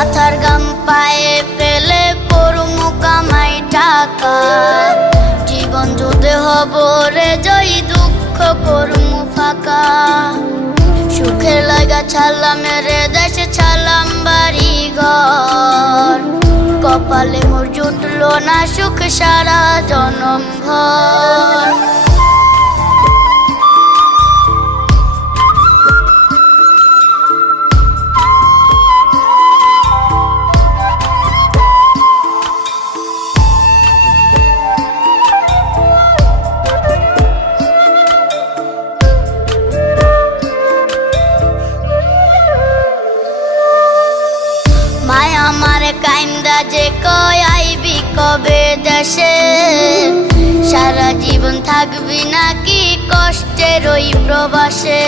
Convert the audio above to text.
মাথার গাম পায়ে ফেলে করমু কামাই টাকা, জীবন যুদ্ধে হব রে জয়, দুঃখ করমু ফাঁকা। সুখের লাগা ছাড়লাম রে দেশে, ছাড়লাম বাড়ি ঘর, কপালে মোর জুটলো না সুখ সারা জনম ভর। মায়া মারে কাইন্দা যে কয় আইবি কবে দেশে, সারা জীবন থাকবি নাকি কষ্টের ওই প্রবাসে।